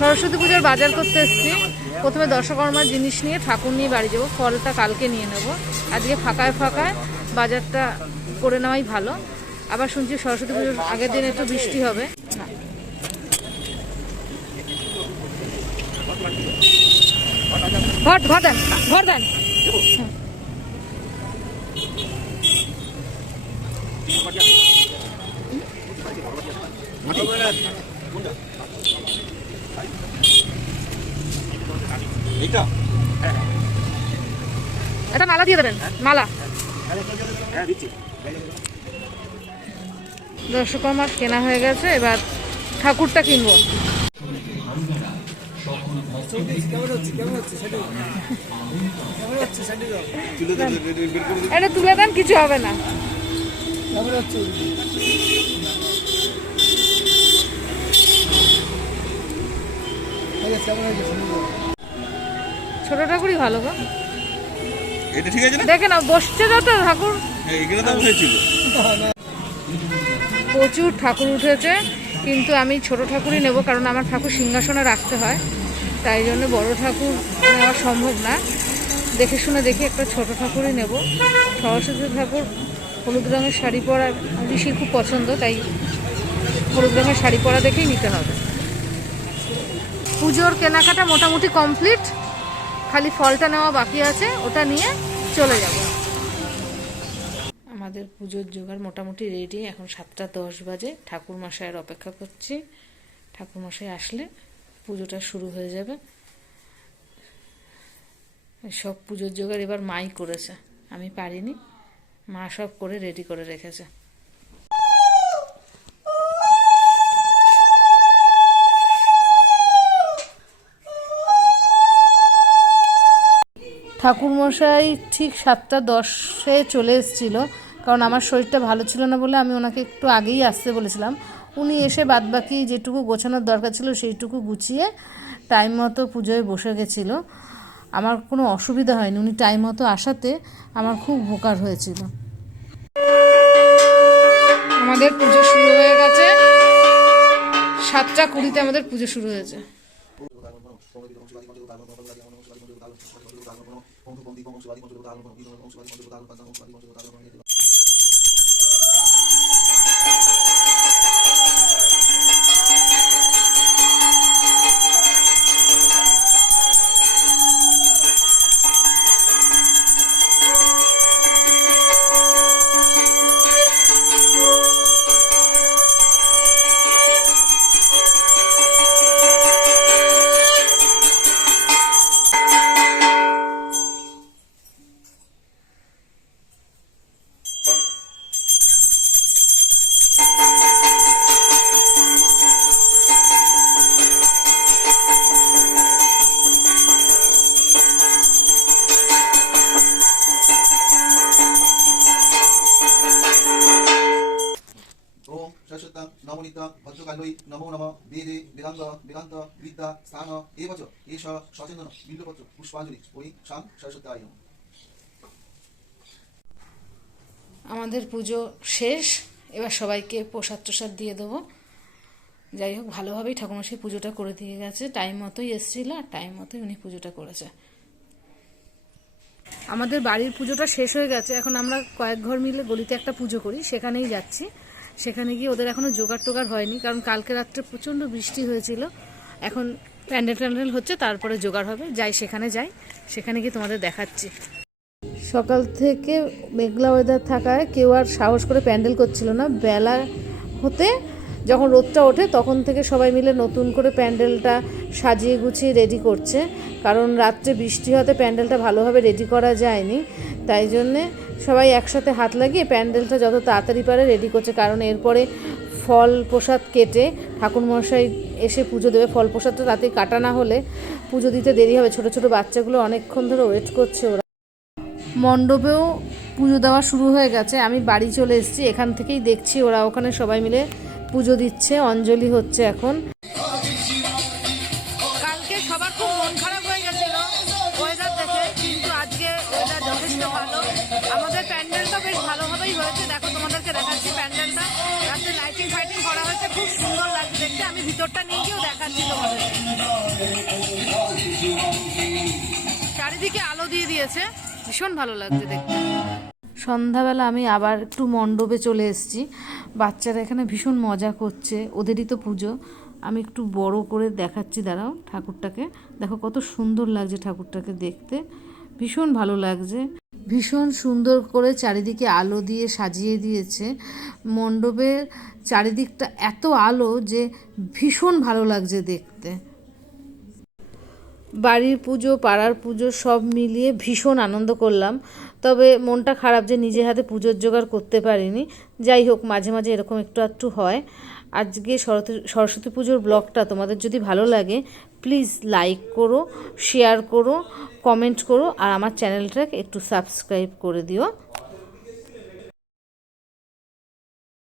সরস্বতী পুজোর বাজার করতে এসেছি। প্রথমে দশকর্মার জিনিস নিয়ে ঠাকুর নিয়ে বাড়ি যাব। ফলটা কালকে নিয়ে নেব। আজকে ফাঁকায় ফাঁকায় বাজারটা করে নেওয়াই ভালো। আবার শুনছি সরস্বতী পুজোর আগের দিন একটু বৃষ্টি হবে। ঘট দেন দেন। এটা মালা দিয়ে দেবেন মালা। হ্যাঁ দিচ্ছি। দর্শকর্মার কেনা হয়ে গেছে এবার ঠাকুরটা কিনবো। এটা তুলে দেন কিছু হবে না। ছোট ঠাকুরই ভালো গো। এটা ঠিক আছে না? দেখে না বসছে যত ঠাকুর। হ্যাঁ তো বসেছিল প্রচুর ঠাকুর উঠেছে কিন্তু আমি ছোট ঠাকুরই নেব কারণ আমার ঠাকুর সিংহাসনে রাখতে হয়। তাই জন্য বড় ঠাকুর নেওয়া সম্ভব না। দেখে শুনে দেখি একটা ছোট ঠাকুরই নেব। সরস্বতী ঠাকুর হলুদ রঙের শাড়ি পরা ঋষির খুব পছন্দ তাই হলুদ রঙের শাড়ি পরা দেখেই নিতে হবে। পুজোর কেনাকাটা মোটামুটি কমপ্লিট। খালি ফলটা নেওয়া বাকি আছে, ওটা নিয়ে চলে যাব। আমাদের পুজোর জোগাড় মোটামুটি রেডি এখন সাতটা দশ বাজে ঠাকুর মশাইয়ের অপেক্ষা করছি। ঠাকুর মশাই আসলে পুজোটা শুরু হয়ে যাবে। সব পুজোর জোগাড় এবার মাই করেছে, আমি পারিনি, মা সব করে রেডি করে রেখেছে। ঠাকুরমশাই ঠিক সাতটা দশে চলে এসেছিল, কারণ আমার শরীরটা ভালো ছিল না বলে আমি ওনাকে একটু আগেই আসতে বলেছিলাম। উনি এসে বাদবাকি যেটুকু গোছানোর দরকার ছিল সেইটুকু গুছিয়ে টাইম মতো পুজোয় বসে গেছিল। আমার কোনো অসুবিধা হয়নি, উনি টাইম মতো আসাতে আমার খুব উপকার হয়েছিল। আমাদের পুজো শুরু হয়ে গেছে। সাতটা কুড়িতে আমাদের পুজো শুরু হয়েছে। No se va a ir con el নমনিতাং ভদ্রকালই নমো নম বেদে বেদান্ত বেদান্ত বিদ্যা স্থান এবচ সচেতন বিল্লপত্র পুষ্পাঞ্জলি ওই সাং সরস্বতায় আমাদের পুজো শেষ। এবার সবাইকে প্রসাদ টসাদ দিয়ে দেবো। যাই হোক, ভালোভাবেই ঠাকুরমশাই পুজোটা করে দিয়ে গেছে। টাইম মতোই এসেছিল আর টাইম মতোই উনি পুজোটা করেছে। আমাদের বাড়ির পুজোটা শেষ হয়ে গেছে। এখন আমরা কয়েক ঘর মিলে গলিতে একটা পুজো করি, সেখানেই যাচ্ছি। সেখানে গিয়ে ওদের এখনও জোগাড় টোগাড় হয়নি, কারণ কালকে রাত্রে প্রচণ্ড বৃষ্টি হয়েছিল। এখন প্যান্ডেল ট্যান্ডেল হচ্ছে, তারপরে জোগাড় হবে। যাই, সেখানে যাই। সেখানে গিয়ে তোমাদের দেখাচ্ছি। সকাল থেকে মেঘলা ওয়েদার থাকায় কেউ আর সাহস করে প্যান্ডেল করছিল না। বেলা হতে যখন রোদটা ওঠে তখন থেকে সবাই মিলে নতুন করে প্যান্ডেলটা সাজিয়ে গুছিয়ে রেডি করছে। কারণ রাত্রে বৃষ্টি হতে প্যান্ডেলটা ভালোভাবে রেডি করা যায়নি। তাই জন্যে সবাই একসাথে হাত লাগিয়ে প্যান্ডেলটা যত তাড়াতাড়ি পারে রেডি করছে। কারণ এরপরে ফল প্রসাদ কেটে ঠাকুরমশাই এসে পুজো দেবে। ফল প্রসাদটা রাতে কাটা না হলে পুজো দিতে দেরি হবে। ছোট ছোট বাচ্চাগুলো অনেকক্ষণ ধরে ওয়েট করছে ওরা। মণ্ডপেও পুজো দেওয়া শুরু হয়ে গেছে। আমি বাড়ি চলে এসেছি, এখান থেকেই দেখছি ওরা ওখানে সবাই মিলে পুজো দিচ্ছে, অঞ্জলি হচ্ছে এখন। কালকে সবার খুব মন খারাপ হয়ে ওয়েদার দেখে, কিন্তু আজকে যথেষ্ট ভালো। আমাদের বেশ ভালোভাবেই হয়েছে। দেখো তোমাদেরকে দেখাচ্ছি প্যান্ডেলটা। লাইটিং ফাইটিং করা হয়েছে, খুব সুন্দর লাগছে দেখতে। আমি ভিতরটা নিয়ে গিয়েও চারিদিকে আলো দিয়ে দিয়েছে। ভীষণ ভালো লাগছে দেখতে। সন্ধ্যাবেলা আমি আবার একটু মণ্ডপে চলে এসেছি। বাচ্চারা এখানে ভীষণ মজা করছে, ওদেরই তো পুজো। আমি একটু বড় করে দেখাচ্ছি, দাঁড়াও ঠাকুরটাকে। দেখো কত সুন্দর লাগছে ঠাকুরটাকে দেখতে। ভীষণ ভালো লাগছে। ভীষণ সুন্দর করে চারিদিকে আলো দিয়ে সাজিয়ে দিয়েছে। মণ্ডপের চারিদিকটা এত আলো যে ভীষণ ভালো লাগছে দেখতে। বাড়ির পুজো, পাড়ার পুজো সব মিলিয়ে ভীষণ আনন্দ করলাম। তবে মনটা খারাপ যে নিজে হাতে পুজোর জোগাড় করতে পারিনি। যাই হোক, মাঝে মাঝে এরকম একটু একটু হয়। আজকে সরস্বতী সরস্বতী পুজোর ব্লগটা তোমাদের যদি ভালো লাগে প্লিজ লাইক করো শেয়ার করো কমেন্ট করো, আর আমার চ্যানেলটাকে একটু সাবস্ক্রাইব করে দিও।